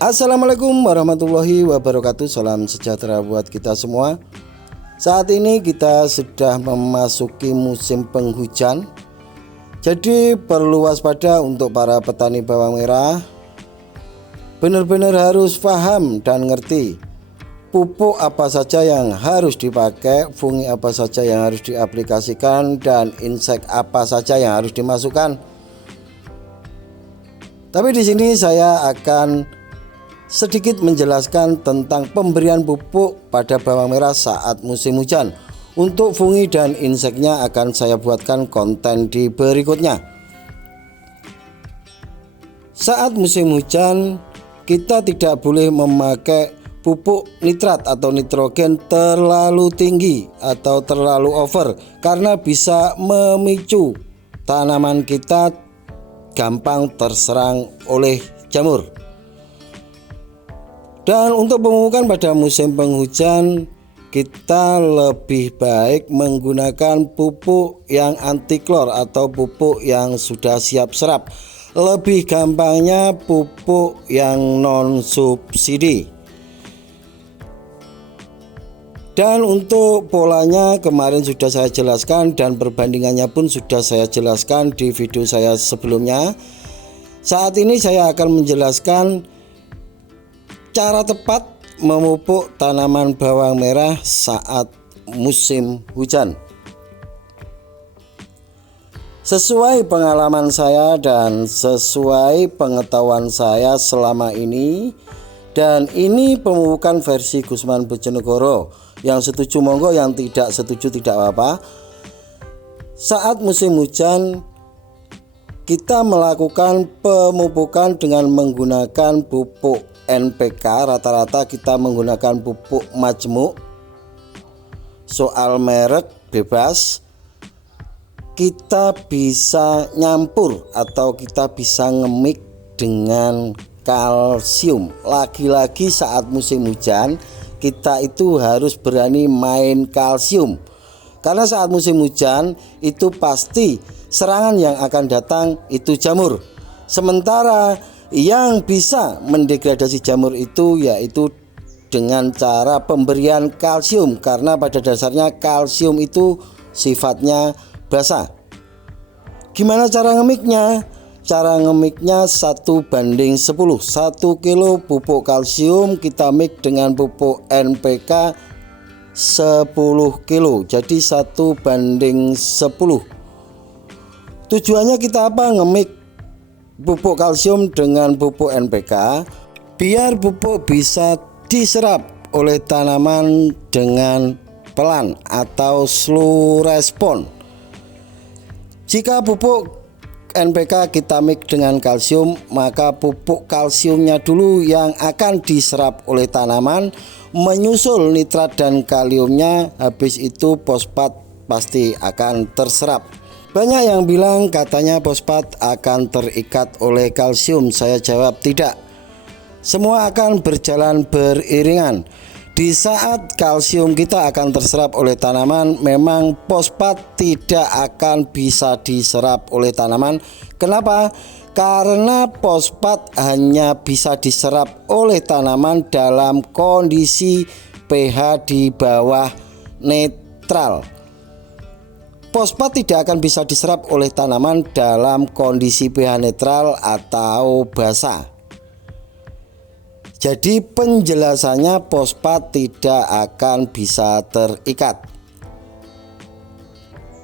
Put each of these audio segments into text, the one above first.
Assalamualaikum warahmatullahi wabarakatuh. Salam sejahtera buat kita semua. Saat ini kita sudah memasuki musim penghujan, jadi perlu waspada untuk para petani bawang merah. Benar-benar harus paham dan ngerti pupuk apa saja yang harus dipakai, fungi apa saja yang harus diaplikasikan, dan insek apa saja yang harus dimasukkan. Tapi di sini saya akan sedikit menjelaskan tentang pemberian pupuk pada bawang merah saat musim hujan. Untuk fungi dan inseknya akan saya buatkan konten di berikutnya. Saat musim hujan, kita tidak boleh memakai pupuk nitrat atau nitrogen terlalu tinggi atau terlalu over, karena bisa memicu tanaman kita gampang terserang oleh jamur. Dan untuk pemupukan pada musim penghujan, kita lebih baik menggunakan pupuk yang anti klor atau pupuk yang sudah siap serap. Lebih gampangnya pupuk yang non subsidi. Dan untuk polanya kemarin sudah saya jelaskan, dan perbandingannya pun sudah saya jelaskan di video saya sebelumnya. Saat ini saya akan menjelaskan cara tepat memupuk tanaman bawang merah saat musim hujan. Sesuai pengalaman saya dan sesuai pengetahuan saya selama ini, dan ini pemupukan versi Gusman Bojonegoro. Yang setuju monggo, yang tidak setuju tidak apa-apa. Saat musim hujan kita melakukan pemupukan dengan menggunakan pupuk NPK. Rata-rata kita menggunakan pupuk majemuk. Soal merek bebas. Kita bisa nyampur atau kita bisa ngemik dengan kalsium. Lagi-lagi saat musim hujan kita itu harus berani main kalsium, karena saat musim hujan itu pasti serangan yang akan datang itu jamur. Sementara yang bisa mendegradasi jamur itu yaitu dengan cara pemberian kalsium, karena pada dasarnya kalsium itu sifatnya basa. Gimana cara ngemiknya? Cara ngemiknya 1:10. 1 kilo pupuk kalsium kita mix dengan pupuk NPK 10 kilo, jadi 1:10. Tujuannya kita apa? Ngemik pupuk kalsium dengan pupuk NPK biar pupuk bisa diserap oleh tanaman dengan pelan atau slow respon. Jika pupuk NPK kita mix dengan kalsium, maka pupuk kalsiumnya dulu yang akan diserap oleh tanaman, menyusul nitrat dan kaliumnya, habis itu fosfat pasti akan terserap. Banyak yang bilang katanya fosfat akan terikat oleh kalsium. Saya jawab tidak. Semua akan berjalan beriringan. Di saat kalsium kita akan terserap oleh tanaman, memang fosfat tidak akan bisa diserap oleh tanaman. Kenapa? Karena fosfat hanya bisa diserap oleh tanaman dalam kondisi pH di bawah netral. Fosfat tidak akan bisa diserap oleh tanaman dalam kondisi pH netral atau basa. Jadi penjelasannya fosfat tidak akan bisa terikat.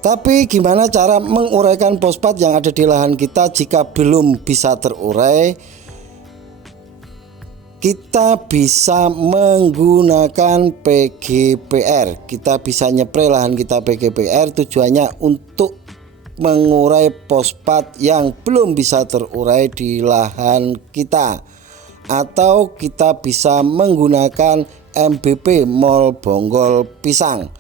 Tapi gimana cara menguraikan fosfat yang ada di lahan kita jika belum bisa terurai? Kita bisa menggunakan PGPR. Kita bisa nyepray lahan kita PGPR, tujuannya untuk mengurai fosfat yang belum bisa terurai di lahan kita. Atau kita bisa menggunakan MBP mol bonggol pisang.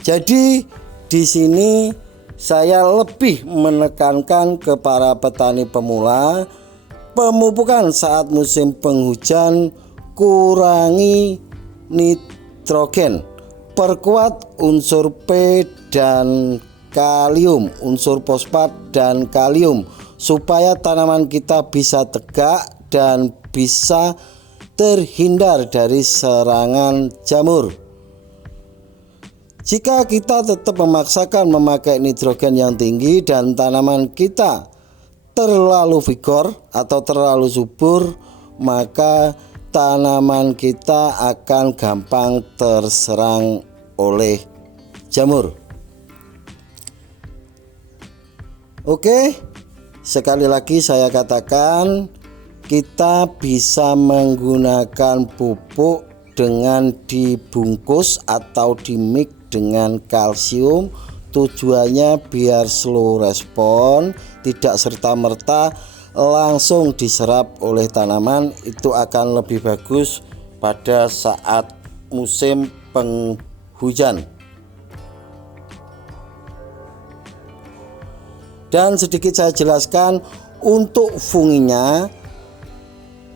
Jadi di sini saya lebih menekankan ke para petani pemula, pemupukan saat musim penghujan kurangi nitrogen, perkuat unsur P dan kalium, unsur fosfat dan kalium, supaya tanaman kita bisa tegak dan bisa terhindar dari serangan jamur. Jika kita tetap memaksakan memakai nitrogen yang tinggi dan tanaman kita terlalu vigor atau terlalu subur, maka tanaman kita akan gampang terserang oleh jamur. Oke, sekali lagi saya katakan, kita bisa menggunakan pupuk dengan dibungkus atau dimix dengan kalsium. Tujuannya biar slow respon, tidak serta-merta langsung diserap oleh tanaman. Itu akan lebih bagus pada saat musim penghujan. Dan sedikit saya jelaskan, untuk funginya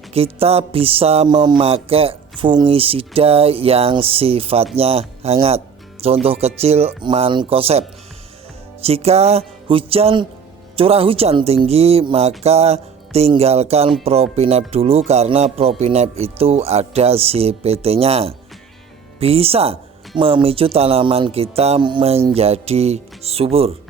kita bisa memakai fungisida yang sifatnya hangat. Contoh kecil mancozeb. Jika curah hujan tinggi, maka tinggalkan propinep dulu karena propinep itu ada CPT-nya. Bisa memicu tanaman kita menjadi subur.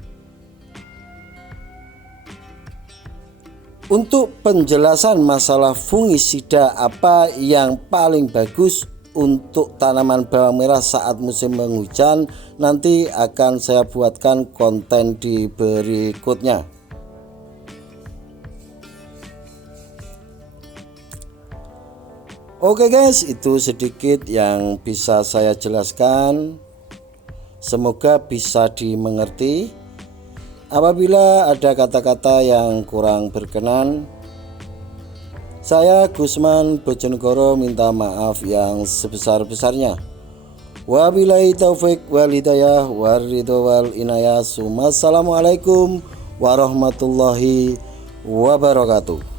Untuk penjelasan masalah fungisida apa yang paling bagus untuk tanaman bawang merah saat musim penghujan, nanti akan saya buatkan konten di berikutnya. Oke guys, itu sedikit yang bisa saya jelaskan. Semoga bisa dimengerti. Apabila ada kata-kata yang kurang berkenan, saya Gusman Bojonegoro minta maaf yang sebesar-besarnya. Wabillahi taufik wal hidayah waridho wal inayah. Assalamualaikum warahmatullahi wabarakatuh.